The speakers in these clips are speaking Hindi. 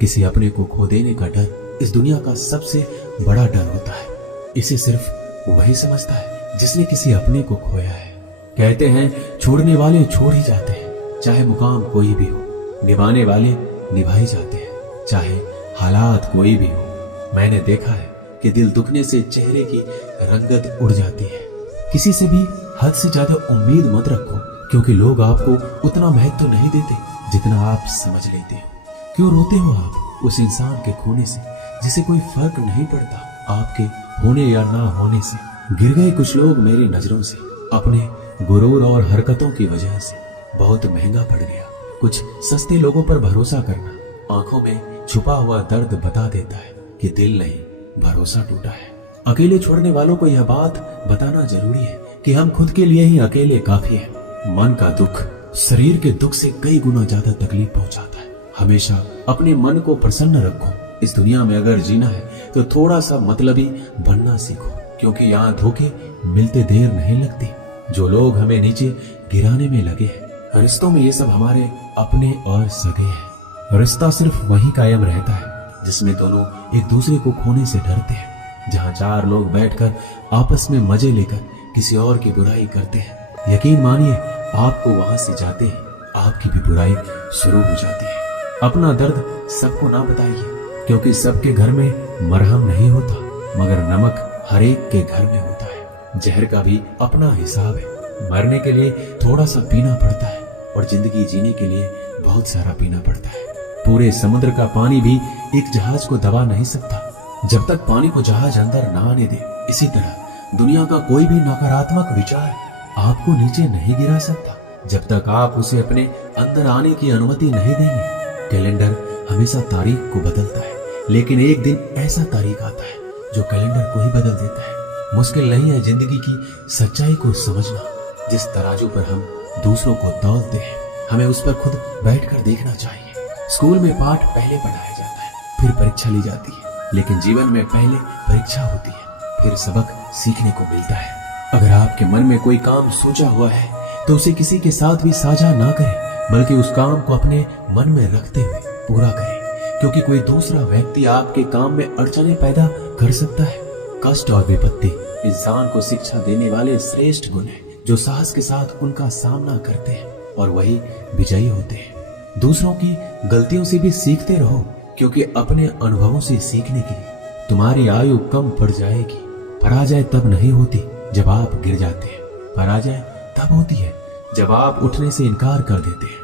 किसी अपने को खो देने का डर इस दुनिया का सबसे बड़ा डर होता है। इसे सिर्फ वही समझता है जिसने किसी अपने को खोया है। कहते हैं छोड़ने वाले छोड़ ही जाते हैं, चाहे मुकाम कोई भी हो। निभाने वाले निभा ही जाते हैं, चाहे हालात कोई भी हो। मैंने देखा है कि दिल दुखने से चेहरे की रंगत उड़ जाती है। किसी से भी हद से ज्यादा उम्मीद मत रखो, क्योंकि लोग आपको उतना महत्व तो नहीं देते जितना आप समझ लेते हो। क्यों रोते हो आप उस इंसान के खोने से जिसे कोई फर्क नहीं पड़ता आपके होने या ना होने से। गिर गए कुछ लोग मेरी नजरों से, अपने गुरूर और हरकतों की वजह से। बहुत महंगा पड़ गया कुछ सस्ते लोगों पर भरोसा करना। आंखों में छुपा हुआ दर्द बता देता है कि दिल नहीं, भरोसा टूटा है। अकेले छोड़ने वालों को यह बात बताना जरूरी है कि हम खुद के लिए ही अकेले काफी हैं। मन का दुख शरीर के दुख से कई गुना ज्यादा तकलीफ पहुंचाता है। हमेशा अपने मन को प्रसन्न रखो। इस दुनिया में अगर जीना है तो थोड़ा सा मतलबी बनना सीखो, क्योंकि यहाँ धोखे मिलते देर नहीं लगती। जो लोग हमें नीचे गिराने में लगे हैं, रिश्तों में ये सब हमारे अपने और सगे हैं। रिश्ता सिर्फ वही कायम रहता है जिसमें दोनों एक दूसरे को खोने से डरते हैं। जहाँ चार लोग बैठकर आपस में मजे लेकर किसी और की बुराई करते हैं, यकीन मानिए आपको वहां से जाते हैं आपकी भी बुराई शुरू हो जाती है। अपना दर्द सबको ना बताइए, क्योंकि सबके घर में मरहम नहीं होता, मगर नमक हर एक के घर में होता है। जहर का भी अपना हिसाब है। मरने के लिए थोड़ा सा पीना पड़ता है और जिंदगी जीने के लिए बहुत सारा पीना पड़ता है। पूरे समुद्र का पानी भी एक जहाज को दबा नहीं सकता जब तक पानी को जहाज अंदर ना आने दे। इसी तरह दुनिया का कोई भी नकारात्मक विचार आपको नीचे नहीं गिरा सकता जब तक आप उसे अपने अंदर आने की अनुमति नहीं देंगे। कैलेंडर हमेशा तारीख को बदलता है, लेकिन एक दिन ऐसा तारीख आता है जो कैलेंडर को ही बदल देता है। मुश्किल नहीं है जिंदगी की सच्चाई को समझना। जिस तराजू पर हम दूसरों को तौलते हैं, हमें उस पर खुद बैठकर देखना चाहिए। स्कूल में पाठ पहले पढ़ाया जाता है, फिर परीक्षा ली जाती है, लेकिन जीवन में पहले परीक्षा होती है, फिर सबक सीखने को मिलता है। अगर आपके मन में कोई काम सोचा हुआ है तो उसे किसी के साथ भी साझा ना करें, बल्कि उस काम को अपने मन में रखते हुए पूरा करें, क्योंकि कोई दूसरा व्यक्ति आपके काम में अड़चने पैदा कर सकता है। कष्ट और विपत्ति इंसान को शिक्षा देने वाले श्रेष्ठ गुण हैं, जो साहस के साथ उनका सामना करते हैं और वही विजयी होते हैं। दूसरों की गलतियों से भी सीखते रहो, क्योंकि अपने अनुभवों से सीखने की तुम्हारी आयु कम पड़ जाएगी। पराजय तब नहीं होती जब आप गिर जाते हैं, पराजय तब होती है जब आप उठने से इनकार कर देते हैं।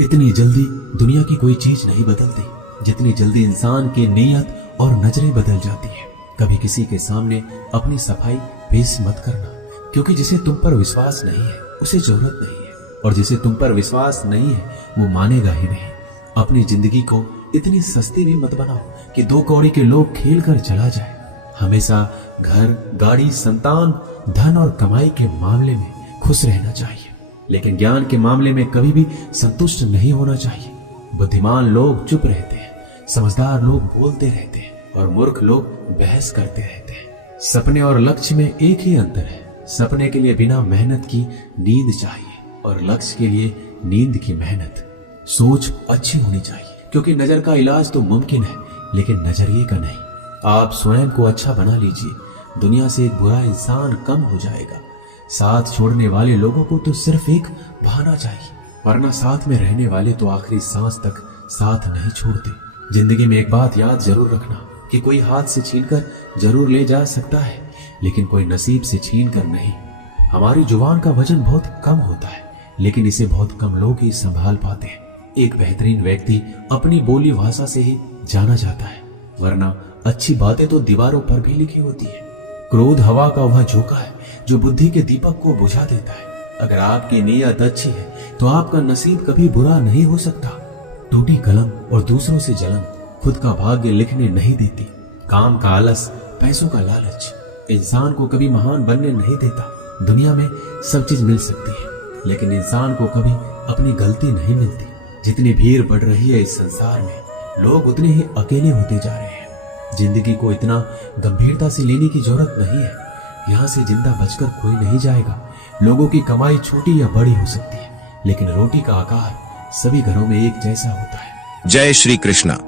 इतनी जल्दी दुनिया की कोई चीज नहीं बदलती जितनी जल्दी इंसान की नीयत और नजरें बदल जाती है। कभी किसी के सामने अपनी सफाई पेश मत करना, क्योंकि जिसे तुम पर विश्वास नहीं है उसे जरूरत नहीं है, और जिसे तुम पर विश्वास नहीं है वो मानेगा ही नहीं। अपनी जिंदगी को इतनी सस्ती भी मत बनाओ कि 2 कौड़ी के लोग खेल कर चला जाए। हमेशा घर, गाड़ी, संतान, धन और कमाई के मामले में खुश रहना चाहिए, लेकिन ज्ञान के मामले में कभी भी संतुष्ट नहीं होना चाहिए। बुद्धिमान लोग चुप रहते हैं, समझदार लोग बोलते रहते हैं और मूर्ख लोग बहस करते रहते हैं। सपने और लक्ष्य में एक ही अंतर है। सपने के लिए बिना मेहनत की नींद चाहिए और लक्ष्य के लिए नींद की मेहनत। सोच अच्छी होनी चाहिए, क्योंकि नजर का इलाज तो मुमकिन है, लेकिन नजरिए का नहीं। आप स्वयं को अच्छा बना लीजिए, दुनिया से एक बुरा इंसान कम हो जाएगा। साथ छोड़ने वाले लोगों को तो सिर्फ एक बहाना चाहिए, वरना साथ में रहने वाले तो आखिरी सांस तक साथ नहीं छोड़ते। जिंदगी में एक बात याद जरूर रखना कि कोई हाथ से छीनकर जरूर ले जा सकता है, लेकिन कोई नसीब से छीनकर नहीं। हमारी जुबान का वजन बहुत कम होता है, लेकिन इसे बहुत कम लोग ही संभाल पाते हैं। एक बेहतरीन व्यक्ति अपनी बोली भाषा से ही जाना जाता है, वरना अच्छी बातें तो दीवारों पर भी लिखी होती है। क्रोध हवा का वह झोंका है जो बुद्धि के दीपक को बुझा देता है। अगर आपकी नीयत अच्छी है तो आपका नसीब कभी बुरा नहीं हो सकता। टूटी कलम और दूसरों से जलन खुद का भाग्य लिखने नहीं देती। काम का आलस, पैसों का लालच इंसान को कभी महान बनने नहीं देता। दुनिया में सब चीज मिल सकती है, लेकिन इंसान को कभी अपनी गलती नहीं मिलती। जितनी भीड़ बढ़ रही है इस संसार में, लोग उतने ही अकेले होते जा रहे हैं। जिंदगी को इतना गंभीरता से लेने की जरूरत नहीं है। यहाँ से जिंदा बचकर कोई नहीं जाएगा। लोगों की कमाई छोटी या बड़ी हो सकती है, लेकिन रोटी का आकार सभी घरों में एक जैसा होता है। जय श्री कृष्णा।